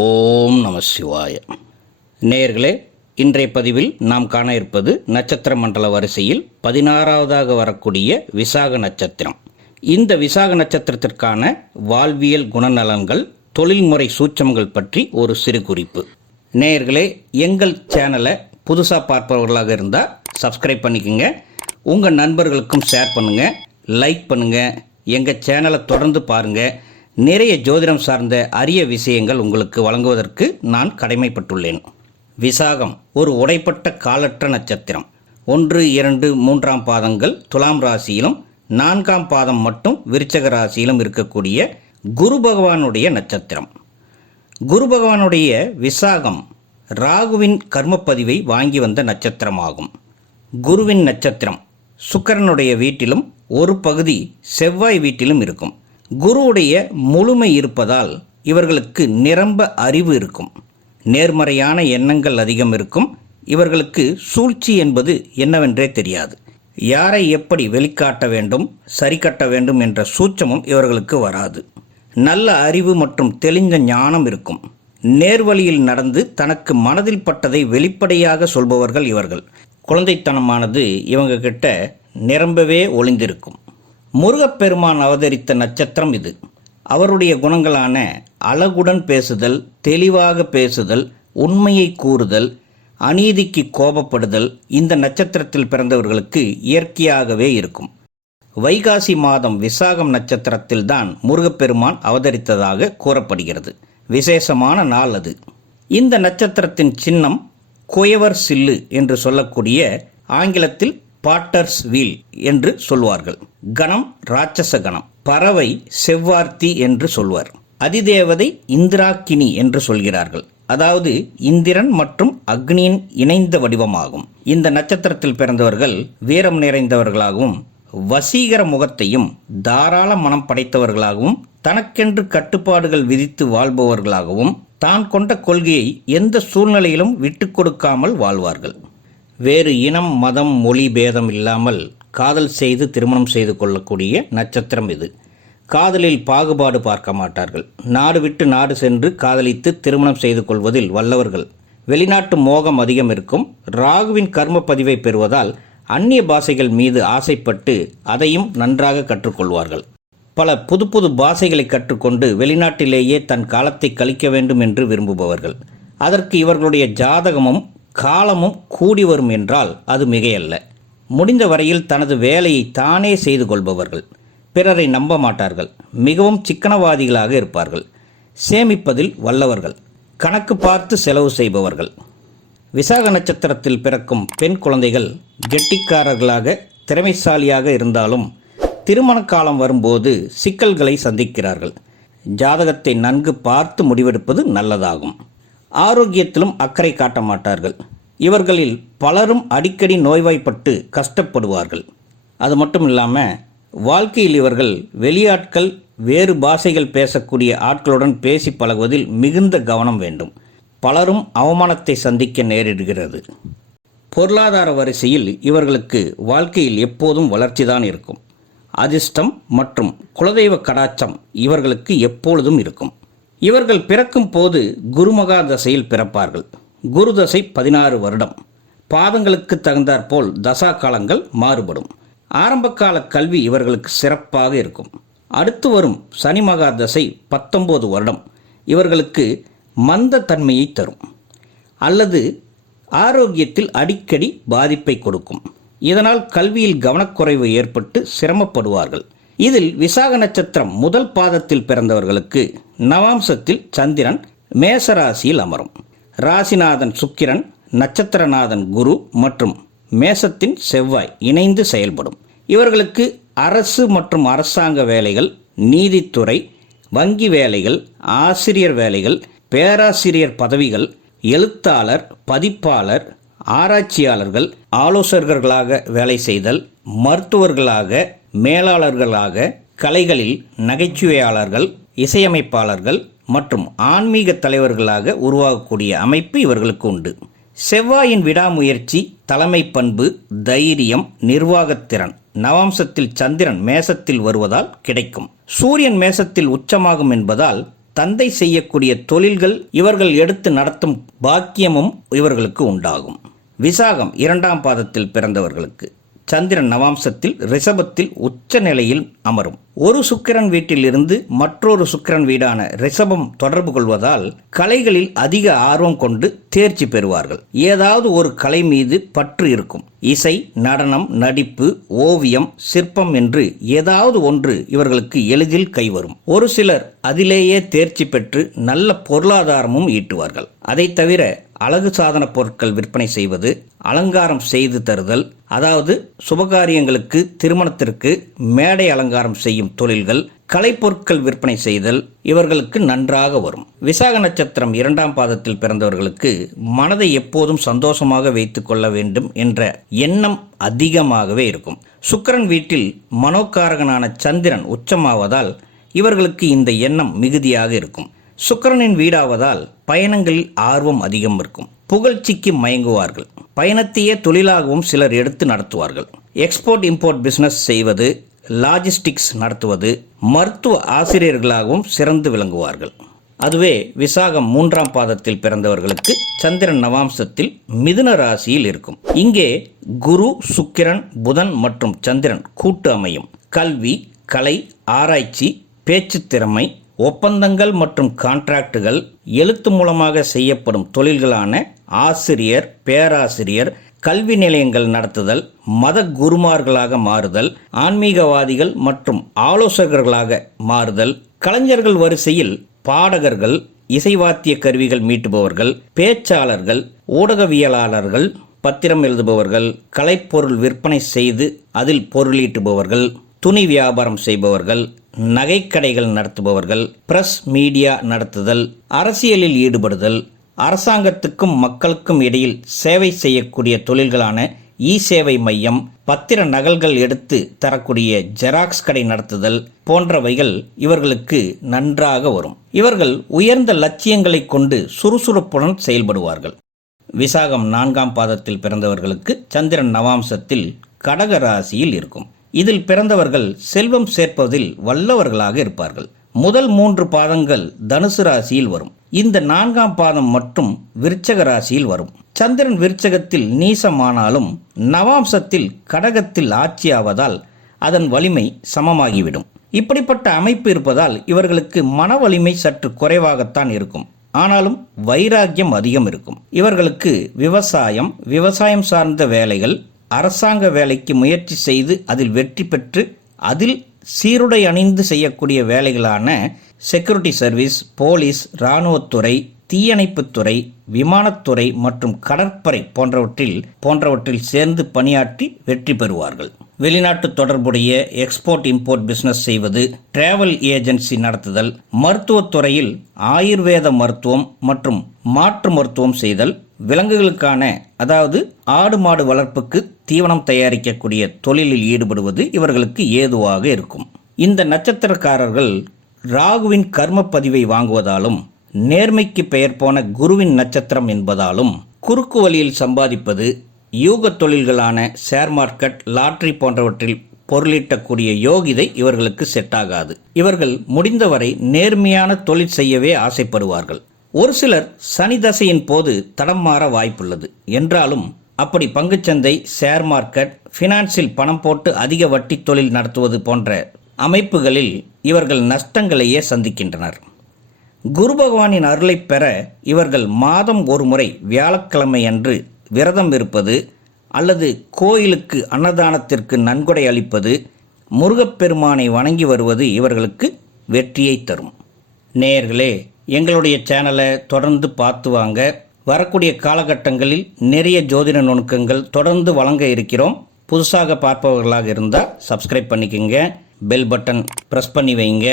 ஓம் நம சிவாய. நேயர்களே, இன்றைய பதிவில் நாம் காண இருப்பது நட்சத்திர மண்டல வரிசையில் 16வதாக வரக்கூடிய விசாக நட்சத்திரம். இந்த விசாக நட்சத்திரத்திற்கான வாழ்வியல் குணநலன்கள், தொழில்முறை சூட்சமங்கள் பற்றி ஒரு சிறு குறிப்பு. நேயர்களே, எங்கள் சேனலை புதுசாக பார்ப்பவர்களாக இருந்தால் சப்ஸ்கிரைப் பண்ணிக்கோங்க, உங்கள் நண்பர்களுக்கும் ஷேர் பண்ணுங்கள், லைக் பண்ணுங்கள். எங்கள் சேனலை தொடர்ந்து பாருங்கள். நிறைய ஜோதிடம் சார்ந்த அரிய விஷயங்கள் உங்களுக்கு வழங்குவதற்கு நான் கடமைப்பட்டுள்ளேன். விசாகம் ஒரு உடைப்பட்ட காலற்ற நட்சத்திரம். 1, 2, 3ஆம் பாதங்கள் துலாம் ராசியிலும் 4ஆம் பாதம் மட்டும் விருச்சக ராசியிலும் இருக்கக்கூடிய குரு பகவானுடைய நட்சத்திரம். குரு பகவானுடைய விசாகம் ராகுவின் கர்மப்பதிவை வாங்கி வந்த நட்சத்திரமாகும். குருவின் நட்சத்திரம் சுக்கிரனுடைய வீட்டிலும் ஒரு பகுதி செவ்வாய் வீட்டிலும் இருக்கும். குருவுடைய முழுமை இருப்பதால் இவர்களுக்கு நிரம்ப அறிவு இருக்கும். நேர்மறையான எண்ணங்கள் அதிகம் இருக்கும். இவர்களுக்கு சூழ்ச்சி என்பது என்னவென்றே தெரியாது. யாரை எப்படி வெளிக்காட்ட வேண்டும், சரி கட்ட வேண்டும் என்ற சூட்சமும் இவர்களுக்கு வராது. நல்ல அறிவு மற்றும் தெளிந்த ஞானம் இருக்கும். நேர்வழியில் நடந்து தனக்கு மனதில் பட்டதை வெளிப்படையாக சொல்பவர்கள் இவர்கள். குழந்தைத்தனமானது இவங்க கிட்ட நிரம்பவே ஒளிந்திருக்கும். முருகப்பெருமான் அவதரித்த நட்சத்திரம் இது. அவருடைய குணங்களான அழகுடன் பேசுதல், தெளிவாக பேசுதல், உண்மையை கூறுதல், அநீதிக்கு கோபப்படுதல் இந்த நட்சத்திரத்தில் பிறந்தவர்களுக்கு இயற்கையாகவே இருக்கும். வைகாசி மாதம் விசாகம் நட்சத்திரத்தில் தான் முருகப்பெருமான் அவதரித்ததாக கூறப்படுகிறது. விசேஷமான நாள் அது. இந்த நட்சத்திரத்தின் சின்னம் குயவர் சில்லு என்று சொல்லக்கூடிய, ஆங்கிலத்தில் பாட்டர்ஸ் வீல் என்று சொல்வார்கள். கணம் ராட்சச கணம். பறவை செவ்வார்த்தி என்று சொல்வார். அதிதேவதை இந்திராக்கினி என்று சொல்கிறார்கள். அதாவது இந்திரன் மற்றும் அக்னியின் இணைந்த வடிவமாகும். இந்த நட்சத்திரத்தில் பிறந்தவர்கள் வீரம் நிறைந்தவர்களாகவும், வசீகர முகத்தையும், தாராள மனம் படைத்தவர்களாகவும், தனக்கென்று கட்டுப்பாடுகள் விதித்து வாழ்பவர்களாகவும், தான் கொண்ட கொள்கையை எந்த சூழ்நிலையிலும் விட்டு கொடுக்காமல் வாழ்வார்கள். வேறு இனம், மதம், மொழி பேதம் இல்லாமல் காதல் செய்து திருமணம் செய்து கொள்ளக்கூடிய நட்சத்திரம் இது. காதலில் பாகுபாடு பார்க்க மாட்டார்கள். நாடு விட்டு நாடு சென்று காதலித்து திருமணம் செய்து கொள்வதில் வல்லவர்கள். வெளிநாட்டு மோகம் அதிகம் இருக்கும். ராகுவின் கர்ம பதிவை பெறுவதால் அந்நிய பாஷைகள் மீது ஆசைப்பட்டு அதையும் நன்றாக கற்றுக்கொள்வார்கள். பல புது புது பாஷைகளை கற்றுக்கொண்டு வெளிநாட்டிலேயே தன் காலத்தை கழிக்க வேண்டும் என்று விரும்புபவர்கள். அதற்கு இவர்களுடைய ஜாதகமும் காலமும் கூடி வரும் என்றால் அது மிகையல்ல. முடிந்த வரையில் தனது வேலையை தானே செய்து கொள்பவர்கள். பிறரை நம்ப மாட்டார்கள். மிகவும் சிக்கனவாதிகளாக இருப்பார்கள். சேமிப்பதில் வல்லவர்கள். கணக்கு பார்த்து செலவு செய்பவர்கள். விசாக நட்சத்திரத்தில் பிறக்கும் பெண் குழந்தைகள் கெட்டிக்காரர்களாக, திறமைசாலியாக இருந்தாலும் திருமண காலம் வரும்போது சிக்கல்களை சந்திக்கிறார்கள். ஜாதகத்தை நன்கு பார்த்து முடிவெடுப்பது நல்லதாகும். ஆரோக்கியத்திலும் அக்கறை காட்ட மாட்டார்கள். இவர்களில் பலரும் அடிக்கடி நோய்வாய்ப்பட்டு கஷ்டப்படுவார்கள். அது மட்டும் இல்லாமல் வாழ்க்கையில் இவர்கள் வெளியாட்கள், வேறு பாஷைகள் பேசக்கூடிய ஆட்களுடன் பேசி பழகுவதில் மிகுந்த கவனம் வேண்டும். பலரும் அவமானத்தை சந்திக்க நேரிடுகிறது. பொருளாதார வரிசையில் இவர்களுக்கு வாழ்க்கையில் எப்போதும் வளர்ச்சிதான் இருக்கும். அதிர்ஷ்டம் மற்றும் குலதெய்வ கடாட்சம் இவர்களுக்கு எப்பொழுதும் இருக்கும். இவர்கள் பிறக்கும் போது குருமகா தசையில் பிறப்பார்கள். குரு தசை 16 வருடம். பாதங்களுக்கு தகுந்தாற்போல் தசா காலங்கள் மாறுபடும். ஆரம்பகால கல்வி இவர்களுக்கு சிறப்பாக இருக்கும். அடுத்து வரும் சனி மகா தசை 19 வருடம் இவர்களுக்கு மந்த தன்மையை தரும் அல்லது ஆரோக்கியத்தில் அடிக்கடி பாதிப்பை கொடுக்கும். இதனால் கல்வியில் கவனக்குறைவு ஏற்பட்டு சிரமப்படுவார்கள். இதில் விசாக நட்சத்திரம் முதல் பாதத்தில் பிறந்தவர்களுக்கு நவாம்சத்தில் சந்திரன் மேசராசியில் அமரும். ராசிநாதன் சுக்கிரன், நட்சத்திரநாதன் குரு மற்றும் மேசத்தின் செவ்வாய் இணைந்து செயல்படும். இவர்களுக்கு அரசு மற்றும் அரசாங்க வேலைகள், நீதித்துறை, வங்கி வேலைகள், ஆசிரியர் வேலைகள், பேராசிரியர் பதவிகள், எழுத்தாளர், பதிப்பாளர், ஆராய்ச்சியாளர்கள், ஆலோசகர்களாக வேலை செய்தல், மருத்துவர்களாக, மேலாளர்களாக, கலைகளில் நகைச்சுவையாளர்கள், இசையமைப்பாளர்கள் மற்றும் ஆன்மீக தலைவர்களாக உருவாகக்கூடிய அமைப்பு இவர்களுக்கு உண்டு. செவ்வாயின் விடாமுயற்சி, தலைமை பண்பு, தைரியம், நிர்வாகத்திறன் நவாம்சத்தில் சந்திரன் மேசத்தில் வருவதால் கிடைக்கும். சூரியன் மேசத்தில் உச்சமாகும் என்பதால் தந்தை செய்யக்கூடிய தொழில்கள் இவர்கள் எடுத்து நடத்தும் பாக்கியமும் இவர்களுக்கு உண்டாகும். விசாகம் 2ஆம் பாதத்தில் பிறந்தவர்களுக்கு சந்திரன் நவாம்சத்தில் ரிஷபத்தில் உச்ச நிலையில் அமரும். ஒரு சுக்கிரன் வீட்டில் இருந்து மற்றொரு சுக்கிரன் வீடான ரிஷபம் தொடர்பு கொள்வதால் கலைகளில் அதிக ஆர்வம் கொண்டு தேர்ச்சி பெறுவார்கள். ஏதாவது ஒரு கலை மீது பற்று இருக்கும். இசை, நடனம், நடிப்பு, ஓவியம், சிற்பம் என்று ஏதாவது ஒன்று இவர்களுக்கு எளிதில் கைவரும். ஒரு சிலர் அதிலேயே தேர்ச்சி பெற்று நல்ல பொருளாதாரமும் ஈட்டுவார்கள். அதை தவிர அழகு சாதன பொருட்கள் விற்பனை செய்வது, அலங்காரம் செய்து தருதல், அதாவது சுபகாரியங்களுக்கு, திருமணத்திற்கு மேடை அலங்காரம் செய்யும் தொழில்கள், கலைப்பொருட்கள் விற்பனை செய்தல் இவர்களுக்கு நன்றாக வரும். விசாக நட்சத்திரம் 2ஆம் பாதத்தில் பிறந்தவர்களுக்கு மனதை எப்போதும் சந்தோஷமாக வைத்துக் கொள்ள வேண்டும் என்ற எண்ணம் அதிகமாகவே இருக்கும். சுக்கிரன் வீட்டில் மனோகாரகனான சந்திரன் உச்சமாவதால் இவர்களுக்கு இந்த எண்ணம் மிகுதியாக இருக்கும். சுக்கிரனின் வீடாவதால் பயணங்களில் ஆர்வம் அதிகம் இருக்கும். புகழ்ச்சிக்கு மயங்குவார்கள். பயணத்தையே தொழிலாகவும் சிலர் எடுத்து நடத்துவார்கள். எக்ஸ்போர்ட் இம்போர்ட் பிசினஸ் செய்வது, லாஜிஸ்டிக்ஸ் நடத்துவது, மருத்துவ ஆசிரியர்களாகவும் சிறந்து விளங்குவார்கள். அதுவே விசாகம் 3ஆம் பாதத்தில் பிறந்தவர்களுக்கு சந்திரன் நவாம்சத்தில் மிதுன ராசியில் இருக்கும். இங்கே குரு, சுக்கிரன், புதன் மற்றும் சந்திரன் கூட்டு அமையும். கல்வி, கலை, ஆராய்ச்சி, பேச்சு திறமை, ஒப்பந்தங்கள் மற்றும் கான்ட்ராக்டுகள், எழுத்து மூலமாக செய்யப்படும் தொழில்களான ஆசிரியர், பேராசிரியர், கல்வி நிலையங்கள் நடத்துதல், மத குருமார்களாக மாறுதல், ஆன்மீகவாதிகள் மற்றும் ஆலோசகர்களாக மாறுதல், கலைஞர்கள் வரிசையில் பாடகர்கள், இசைவாத்திய கருவிகள் மீட்டுபவர்கள், பேச்சாளர்கள், ஊடகவியலாளர்கள், பத்திரம் எழுதுபவர்கள், கலைப்பொருள் விற்பனை செய்து அதில் பொருளீட்டுபவர்கள், துணி வியாபாரம் செய்பவர்கள், நகைக்கடைகள் நடத்துபவர்கள், பிரஸ் மீடியா நடத்துதல், அரசியலில் ஈடுபடுதல், அரசாங்கத்துக்கும் மக்களுக்கும் இடையில் சேவை செய்யக்கூடிய தொழில்களான இ சேவை மையம், பத்திர நகல்கள் எடுத்து தரக்கூடிய ஜெராக்ஸ் கடை நடத்துதல் போன்றவைகள் இவர்களுக்கு நன்றாக வரும். இவர்கள் உயர்ந்த லட்சியங்களை கொண்டு சுறுசுறுப்புடன் செயல்படுவார்கள். விசாகம் 4ஆம் பாதத்தில் பிறந்தவர்களுக்கு சந்திரன் நவாம்சத்தில் கடக ராசியில் இருக்கும். இதில் பிறந்தவர்கள் செல்வம் சேர்ப்பதில் வல்லவர்களாக இருப்பார்கள். முதல் 3 பாதங்கள் தனுசு ராசியில் வரும். இந்த 4ஆம் பாதம் மட்டும் விருச்சக ராசியில் வரும். சந்திரன் விருச்சகத்தில் நீசமானாலும் நவாம்சத்தில் கடகத்தில் ஆட்சியாவதால் அதன் வலிமை சமமாகிவிடும். இப்படிப்பட்ட அமைப்பு இருப்பதால் இவர்களுக்கு மன வலிமை சற்று குறைவாகத்தான் இருக்கும். ஆனாலும் வைராக்கியம் அதிகம் இருக்கும். இவர்களுக்கு விவசாயம் சார்ந்த வேலைகள், அரசாங்க வேலைக்கு முயற்சி செய்து அதில் வெற்றி பெற்று அதில் சீருடை அணிந்து செய்யக்கூடிய வேலைகளான செக்யூரிட்டி சர்வீஸ், போலீஸ், இராணுவத்துறை, தீயணைப்புத்துறை, விமானத்துறை மற்றும் கடற்படை போன்றவற்றில் சேர்ந்து பணியாற்றி வெற்றி பெறுவார்கள். வெளிநாட்டு தொடர்புடைய எக்ஸ்போர்ட் இம்போர்ட் பிசினஸ் செய்வது, டிராவல் ஏஜென்சி நடத்துதல், மருத்துவத்துறையில் ஆயுர்வேத மருத்துவம் மற்றும் மாற்று மருத்துவம் செய்தல், விலங்குகளுக்கான அதாவது ஆடு மாடு வளர்ப்புக்கு தீவனம் தயாரிக்கக்கூடிய தொழிலில் ஈடுபடுவது இவர்களுக்கு ஏதுவாக இருக்கும். இந்த நட்சத்திரக்காரர்கள் ராகுவின் கர்ம பதிவை வாங்குவதாலும் நேர்மைக்கு பெயர் போன குருவின் நட்சத்திரம் என்பதாலும் குறுக்கு வழியில் சம்பாதிப்பது, யூக தொழில்களான ஷேர் மார்க்கெட், லாட்டரி போன்றவற்றில் பொருளீட்டக்கூடிய யோகிதை இவர்களுக்கு செட் ஆகாது. இவர்கள் முடிந்தவரை நேர்மையான தொழில் செய்யவே ஆசைப்படுவார்கள். ஒரு சிலர் சனி தசையின் போது தடம் மாற வாய்ப்புள்ளது. என்றாலும் அப்படி பங்குச்சந்தை, ஷேர் மார்க்கெட், ஃபினான்ஸில் பணம் போட்டு அதிக வட்டி தொழில் நடத்துவது போன்ற அமைப்புகளில் இவர்கள் நஷ்டங்களையே சந்திக்கின்றனர். குரு பகவானின் அருளை பெற இவர்கள் மாதம் ஒரு முறை வியாழக்கிழமை அன்று விரதம் இருப்பது அல்லது கோயிலுக்கு அன்னதானத்திற்கு நன்கொடை அளிப்பது, முருகப்பெருமானை வணங்கி வருவது இவர்களுக்கு வெற்றியை தரும். நேயர்களே, எங்களுடைய சேனலை தொடர்ந்து பார்த்து வாங்க. வரக்கூடிய காலகட்டங்களில் நிறைய ஜோதிட நுணுக்கங்கள் தொடர்ந்து வழங்க இருக்கிறோம். புதுசாக பார்ப்பவர்களாக இருந்தால் சப்ஸ்கிரைப் பண்ணிக்கோங்க, பெல் பட்டன் ப்ரெஸ் பண்ணி வைங்க,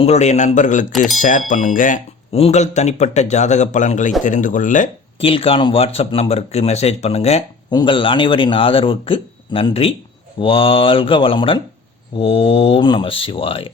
உங்களுடைய நண்பர்களுக்கு ஷேர் பண்ணுங்கள். உங்கள் தனிப்பட்ட ஜாதக பலன்களை தெரிந்து கொள்ள கீழ்காணும் வாட்ஸ்அப் நம்பருக்கு மெசேஜ் பண்ணுங்கள். உங்கள் அனைவரின் ஆதரவுக்கு நன்றி. வாழ்க வளமுடன். ஓம் நம சிவாய.